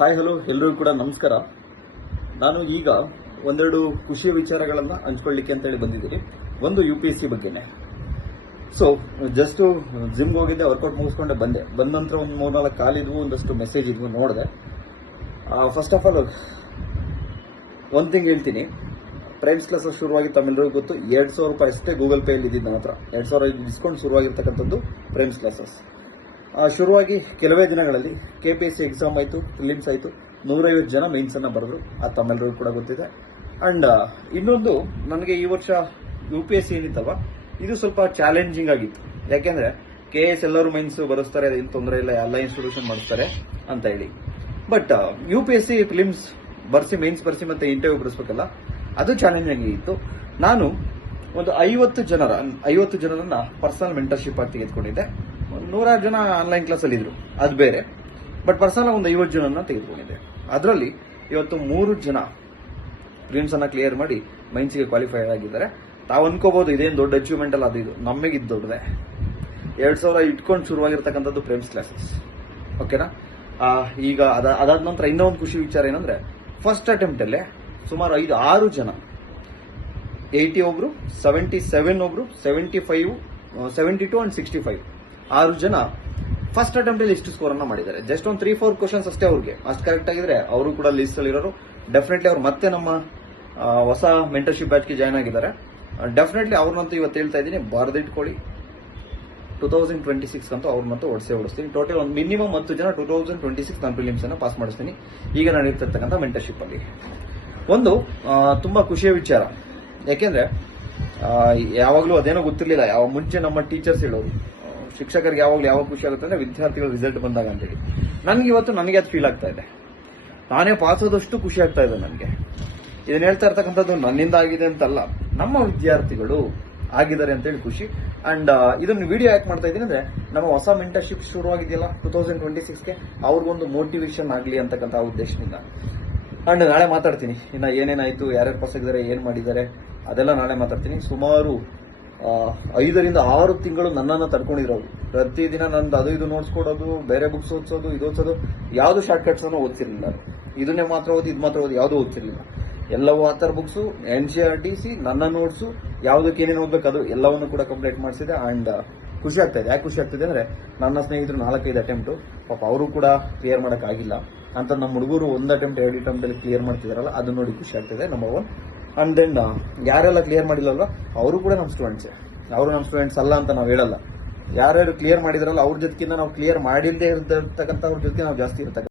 Hi hello ಎಲ್ಲರಿಗೂ ಕೂಡ ನಮಸ್ಕಾರ. ನಾನು ಈಗ ಒಂದೆರಡು ಖುಷಿಯ ವಿಚಾರಗಳನ್ನು ಹಂಚ್ಕೊಳ್ಳಿಕ್ಕೆ ಅಂತೇಳಿ ಬಂದಿದ್ದೀನಿ. ಒಂದು UPSC ಬಗ್ಗೆನೆ. ಸೊ ಜಸ್ಟ್ ಜಿಮ್ಗೆ ಹೋಗಿದ್ದೆ, ವರ್ಕೌಟ್ ಮುಗಿಸ್ಕೊಂಡೆ ಬಂದ ನಂತರ ಒಂದು 3-4 ಕಾಲ್ ಇದ್ವು, ಒಂದಷ್ಟು ಮೆಸೇಜ್ ಇದ್ವು, ನೋಡಿದೆ. ಫಸ್ಟ್ ಆಫ್ ಆಲ್ ಒಂದು ಥಿಂಗ್ ಹೇಳ್ತೀನಿ. ಪ್ರೈಮ್ಸ್ ಕ್ಲಾಸಸ್ ಶುರುವಾಗಿ ತಮ್ಮೆಲ್ಲರಿಗೂ ಗೊತ್ತು, 2,000 ರೂಪಾಯಿ ಅಷ್ಟೇ ಗೂಗಲ್ ಪೇಯಲ್ಲಿ ಇದ್ದಿದ್ದು ನನ್ನ ಹತ್ರ. 2,000 ಡಿಸ್ಕೌಂಟ್ ಶುರುವಾಗಿರ್ತಕ್ಕಂಥದ್ದು ಪ್ರೈಮ್ಸ್ ಕ್ಲಾಸಸ್. ಶುರುವಾಗಿ ಕೆಲವೇ ದಿನಗಳಲ್ಲಿ KPSC ಎಕ್ಸಾಮ್ ಆಯಿತು, ಪ್ರಿಲಿಮ್ಸ್ ಆಯಿತು, 150 ಜನ ಮೇನ್ಸ್ ಅನ್ನ ಬರೆದ್ರು. ಅದು ತಮ್ಮೆಲ್ಲರಿಗೂ ಕೂಡ ಗೊತ್ತಿದೆ. ಅಂಡ್ ಇನ್ನೊಂದು, ನನಗೆ ಈ ವರ್ಷ UPSC ಏನಿತ್ತಲ್ವ, ಇದು ಸ್ವಲ್ಪ ಚಾಲೆಂಜಿಂಗ್ ಆಗಿತ್ತು. ಯಾಕೆಂದ್ರೆ KS ಎಲ್ಲರೂ ಮೇನ್ಸ್ ಬರೆಸ್ತಾರೆ, ಏನು ತೊಂದರೆ ಇಲ್ಲ, ಎಲ್ಲ ಇನ್ಸ್ಟಿಟ್ಯೂಷನ್ ಮಾಡಿಸ್ತಾರೆ ಅಂತ ಹೇಳಿ. ಬಟ್ UPSC ಪ್ರಿಲಿಮ್ಸ್ ಬರ್ಸಿ, ಮೇನ್ಸ್ ಬರ್ಸಿ, ಮತ್ತೆ ಇಂಟರ್ವ್ಯೂ ಬರೆಸ್ಬೇಕಲ್ಲ, ಅದು ಚಾಲೆಂಜಿಂಗ್ ಆಗಿತ್ತು. ನಾನು ಒಂದು 50 ಜನರನ್ನ ಪರ್ಸನಲ್ ಮೆಂಟರ್ಶಿಪ್ ಆಗಿ ತೆಗೆದುಕೊಂಡಿದ್ದೆ. 100 ಜನ ಆನ್ಲೈನ್ ಕ್ಲಾಸಲ್ಲಿ ಇದ್ರು, ಅದು ಬೇರೆ. ಬಟ್ ಪರ್ಸನಲ್ ಒಂದು 50 ಜನನ ತೆಗೆದುಕೊಂಡಿದ್ದೆ. ಅದರಲ್ಲಿ ಇವತ್ತು 3 ಜನ ಪ್ರಿಲಿಮ್ಸ್ ಅನ್ನ ಕ್ಲಿಯರ್ ಮಾಡಿ ಮೈನ್ಸ್ಗೆ ಕ್ವಾಲಿಫೈ ಆಗಿದ್ದಾರೆ. ತಾವು ಅನ್ಕೋಬಹುದು ಇದೇನು ದೊಡ್ಡ ಅಚೀವ್ಮೆಂಟ್ ಅಲ್ಲ, ಅದು ಇದು ನಮಗಿದ್ದು ದೊಡ್ಡದೆ. 2,000 ಇಟ್ಕೊಂಡು ಶುರುವಾಗಿರ್ತಕ್ಕಂಥದ್ದು ಪ್ರಿಲಿಮ್ಸ್ ಕ್ಲಾಸಸ್. ಓಕೆನಾ? ಈಗ ಅದಾದ ನಂತರ ಇನ್ನೊಂದು ಖುಷಿ ವಿಚಾರ ಏನಂದ್ರೆ, ಫಸ್ಟ್ ಅಟೆಂಪ್ಟ್ ಅಲ್ಲೇ ಸುಮಾರು 5-6 ಜನ, 80 ಒಬ್ರು, 77 ಒಬ್ರು, 75, 72 ಅಂಡ್ 65, 6 ಜನ ಫಸ್ಟ್ ಅಟೆಂಪ್ಟ್ ಅಲ್ಲಿ ಇಷ್ಟು ಸ್ಕೋರ್ ಅನ್ನ ಮಾಡಿದ್ದಾರೆ. ಜಸ್ಟ್ ಒಂದು 3-4 ಕ್ವಶನ್ಸ್ ಅಷ್ಟೇ ಅವ್ರಿಗೆ ಅಷ್ಟು ಕರೆಕ್ಟ್ ಆಗಿದ್ರೆ ಅವರು ಕೂಡ ಲಿಸ್ಟ್ ಅಲ್ಲಿ ಇರೋರು. ಡೆಫಿನೆಟ್ಲಿ ಅವ್ರು ಮತ್ತೆ ನಮ್ಮ ಹೊಸ ಮೆಂಟರ್ಶಿಪ್ ಬ್ಯಾಚ್ಗೆ ಜಾಯ್ನ್ ಆಗಿದ್ದಾರೆ. ಡೆಫಿನೆಟ್ಲಿ ಅವ್ರನ್ನಂತೂ ಇವತ್ತು ಹೇಳ್ತಾ ಇದ್ದೀನಿ, ಬರೆದಿಟ್ಕೊಳ್ಳಿ. 2026 ಅಂತೂ ಅವ್ರನ್ನಂತೂ ಓಡಿಸ್ತೀನಿ. ಟೋಟಲ್ ಒಂದು ಮಿನಿಮಮ್ 10 ಜನ 2026 ನಾನು ಪ್ರಿಲಿಮ್ಸ್ ಅನ್ನ ಪಾಸ್ ಮಾಡಿಸ್ತೀನಿ. ಈಗ ನಾನು ಇರ್ತಿರ್ತಕ್ಕಂಥ ಮೆಂಟರ್ಶಿಪ್ ಅಲ್ಲಿ ಒಂದು ತುಂಬಾ ಖುಷಿಯ ವಿಚಾರ. ಯಾಕೆಂದ್ರೆ ಯಾವಾಗಲೂ ಅದೇನೋ ಗೊತ್ತಿರಲಿಲ್ಲ. ಮುಂಚೆ ನಮ್ಮ ಟೀಚರ್ಸ್ ಹೇಳೋರು, ಶಿಕ್ಷಕರಿಗೆ ಯಾವಾಗ ಖುಷಿ ಆಗುತ್ತೆ ಅಂದ್ರೆ ವಿದ್ಯಾರ್ಥಿಗಳ ರಿಸಲ್ಟ್ ಬಂದಾಗ ಅಂತೇಳಿ. ನನಗೆ ಅದು ಫೀಲ್ ಆಗ್ತಾ ಇದೆ. ನಾನೇ ಪಾಸ್ ಆದಷ್ಟು ಖುಷಿ ಆಗ್ತಾ ಇದೆ ನನಗೆ. ಇದನ್ನ ಹೇಳ್ತಾ ಇರ್ತಕ್ಕಂಥದ್ದು ನನ್ನಿಂದ ಆಗಿದೆ ಅಂತಲ್ಲ, ನಮ್ಮ ವಿದ್ಯಾರ್ಥಿಗಳು ಆಗಿದ್ದಾರೆ ಅಂತೇಳಿ ಖುಷಿ. ಅಂಡ್ ಇದನ್ನು ವಿಡಿಯೋ ಯಾಕೆ ಮಾಡ್ತಾ ಇದ್ದೀನಿ ಅಂದ್ರೆ, ನಮ್ಮ ಹೊಸ ಮೆಂಟರ್ಶಿಪ್ ಶುರುವಾಗಿದೆಯಲ್ಲ 2026ಗೆ, ಅವ್ರಿಗೊಂದು ಮೋಟಿವೇಶನ್ ಆಗಲಿ ಅಂತಕ್ಕಂಥ ಉದ್ದೇಶದಿಂದ. ಅಂಡ್ ನಾಳೆ ಮಾತಾಡ್ತೀನಿ ಇನ್ನ ಏನೇನಾಯ್ತು, ಯಾರ್ಯಾರು ಪಾಸ್ ಆಗಿದ್ದಾರೆ, ಏನ್ ಮಾಡಿದ್ದಾರೆ, ಅದೆಲ್ಲ ನಾಳೆ ಮಾತಾಡ್ತೀನಿ. ಸುಮಾರು 5-6 ತಿಂಗಳು ನನ್ನನ್ನು ತಡ್ಕೊಂಡಿರೋರು. ಪ್ರತಿದಿನ ನಂದು ಅದು ಇದು ನೋಟ್ಸ್ ಕೊಡೋದು, ಬೇರೆ ಬುಕ್ಸ್ ಓದಿಸೋದು, ಇದು ಓದಿಸೋದು, ಯಾವ್ದು ಶಾರ್ಟ್ ಕಟ್ಸ್ ಅನ್ನು ಓದ್ತಿರ್ಲಿಲ್ಲ. ಇದನ್ನೇ ಮಾತ್ರ ಓದಿ, ಇದು ಮಾತ್ರ ಓದಿ, ಯಾವ್ದು ಓದ್ತಿರ್ಲಿಲ್ಲ. ಎಲ್ಲವೂ ಆತರ ಬುಕ್ಸು, NCERT, ನನ್ನ ನೋಟ್ಸು, ಯಾವ್ದಕ್ಕೆ ಏನೇನು ಓದ್ಬೇಕು ಅದು ಎಲ್ಲವನ್ನು ಕೂಡ ಕಂಪ್ಲೀಟ್ ಮಾಡಿಸಿದೆ. ಅಂಡ್ ಖುಷಿ ಆಗ್ತಾ ಇದೆ. ಯಾಕೆ ಖುಷಿ ಆಗ್ತಿದೆ ಅಂದ್ರೆ, ನನ್ನ ಸ್ನೇಹಿತರು 4-5 ಅಟೆಂಪ್ಟು, ಪಾಪ ಅವರು ಕೂಡ ಕ್ಲಿಯರ್ ಮಾಡಕ್ ಆಗಿಲ್ಲ ಅಂತ. ನಮ್ಮ ಹುಡುಗರು 1 ಅಟೆಂಪ್ಟ್ 2 ಅಟೆಂಪ್ಟ್ ಅಲ್ಲಿ ಕ್ಲಿಯರ್ ಮಾಡ್ತಿದಾರಲ್ಲ, ಅದು ನೋಡಿ ಖುಷಿ ಆಗ್ತಿದೆ. ನಂಬರ್ 1. ಅಂಡ್ ದೆನ್ ಯಾರೆಲ್ಲ ಕ್ಲಿಯರ್ ಮಾಡಿಲ್ಲಲ್ವ, ಅವರು ಕೂಡ ನಮ್ಮ ಸ್ಟೂಡೆಂಟ್ಸೇ. ಅವರು ನಮ್ಮ ಸ್ಟೂಡೆಂಟ್ಸ್ ಅಲ್ಲ ಅಂತ ನಾವು ಹೇಳಲ್ಲ. ಯಾರ್ಯಾರು ಕ್ಲಿಯರ್ ಮಾಡಿದ್ರಲ್ಲ ಅವ್ರ ಜೊತೆಗಿಂತ ನಾವು ಕ್ಲಿಯರ್ ಮಾಡಿಲ್ಲದೆ ಇರ್ತಕ್ಕಂಥ ಅವ್ರ ಜೊತೆ ನಾವು ಜಾಸ್ತಿ ಇರ್ತಕ್ಕಂಥ